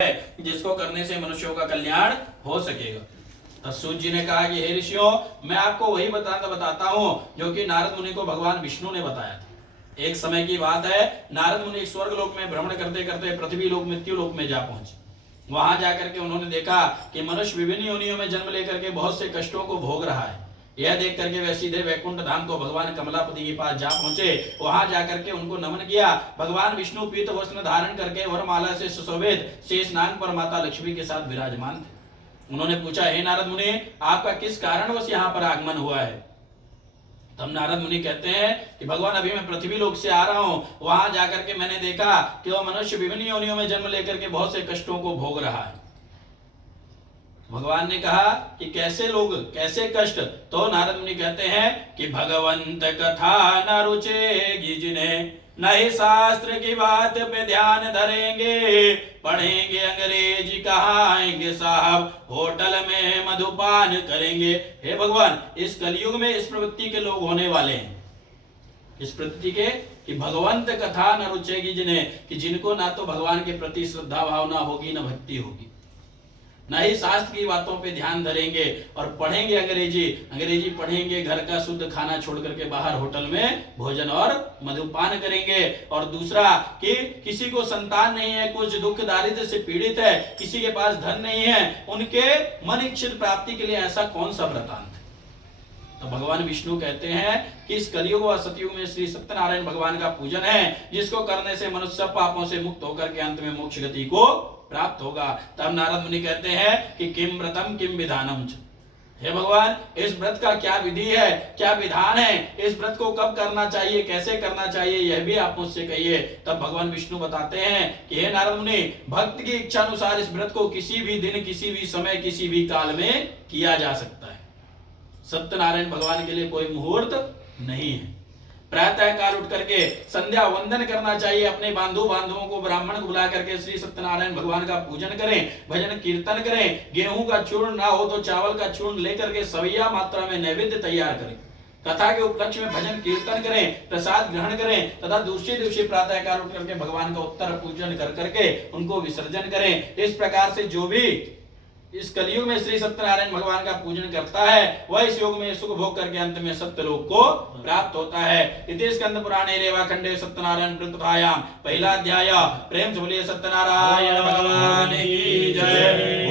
है जिसको करने से मनुष्यों का कल्याण हो सकेगा। तब सूत जी ने कहा कि हे ऋषियों, मैं आपको वही बताता हूँ जो कि नारद मुनि को भगवान विष्णु ने बताया था। एक समय की बात है, नारद मुनि स्वर्ग लोक में भ्रमण करते करते पृथ्वी लोक मृत्यु लोक में जा पहुंचे। वहां जाकर के उन्होंने देखा कि मनुष्य विभिन्न योनियों में जन्म लेकर के बहुत से कष्टों को भोग रहा है। यह देख करके वे सीधे वैकुंठ धाम को भगवान कमलापति के पास जा पहुंचे। वहां जाकर के उनको नमन किया। भगवान विष्णु पीत वस्त्र धारण करके वरमाला से सुशोभित शेषनाग पर माता लक्ष्मी के साथ विराजमान थे। उन्होंने पूछा, हे नारद मुनि, आपका किस कारणवश यहाँ पर आगमन हुआ है? तब नारद मुनि कहते हैं कि भगवान, अभी मैं पृथ्वी लोक से आ रहा हूँ। वहां जाकर के मैंने देखा कि वह मनुष्य विभिन्न योनियों में जन्म लेकर के बहुत से कष्टों को भोग रहा है। भगवान ने कहा कि कैसे लोग, कैसे कष्ट? तो नारद मुनि कहते हैं कि भगवंत कथा न रुचेगी जिन्हें, नहीं शास्त्र की बात पे ध्यान धरेंगे, पढ़ेंगे अंग्रेजी कहाएंगे साहब, होटल में मधुपान करेंगे। हे भगवान, इस कलयुग में इस प्रवृत्ति के लोग होने वाले हैं, इस प्रवृत्ति के कि भगवंत कथा न रुचेगी जिन्हें, कि जिनको ना तो भगवान के प्रति श्रद्धा भावना होगी न भक्ति होगी, न ही शास्त्र की बातों पे ध्यान धरेंगे और पढ़ेंगे अंग्रेजी पढ़ेंगे, घर का शुद्ध खाना छोड़ करके बाहर होटल में भोजन और मधुपान करेंगे। और दूसरा कि किसी को संतान नहीं है, कुछ दुख दारिद्र्य से पीड़ित है, किसी के पास धन नहीं है, उनके मन इच्छित प्राप्ति के लिए ऐसा कौन सा वृतांत? तो भगवान विष्णु कहते हैं कि इस कलयुग व सतयुग में श्री सत्यनारायण भगवान का पूजन है, जिसको करने से मनुष्य सब पापों से मुक्त होकर के अंत में मोक्ष गति को प्राप्त होगा। तब नारद मुनि कहते हैं कि किम व्रतम किम विधानम च। हे भगवान, इस व्रत का क्या विधि है, क्या विधान है? इस व्रत को कब करना चाहिए, कैसे करना चाहिए, यह भी आप मुझसे कहिए। तब भगवान विष्णु बताते हैं कि हे नारद मुनि, भक्त की इच्छा अनुसार इस व्रत को किसी भी दिन, किसी भी समय, किसी भी काल में किया जा सकता है। सत्यनारायण भगवान के लिए कोई मुहूर्त नहीं है। प्रातः काल उठ करके संध्या वंदन करना चाहिए, अपने बांधवों को, ब्राह्मण को बुला करके श्री सत्यनारायण भगवान का पूजन करें, भजन कीर्तन करें। गेहूं का चूर्ण ना हो तो चावल का चूर्ण लेकर के सवैया मात्रा में नैवेद्य तैयार करें, कथा के उपलक्ष्य में भजन कीर्तन करें, प्रसाद ग्रहण करें तथा दूसरे दिवसी प्रातः काल उठ करके भगवान का उत्तर पूजन कर करके उनको विसर्जन करें। इस प्रकार से जो भी इस कलयुग में श्री सत्यनारायण भगवान का पूजन करता है, वह इस योग में सुख भोग करके अंत में सत्यलोक को प्राप्त होता है। इति स्कंद पुराणे रेवाखंडे सत्यनारायण वृत्तयाम पहला अध्याय। प्रेम से बोलिए सत्यनारायण भगवान की जय।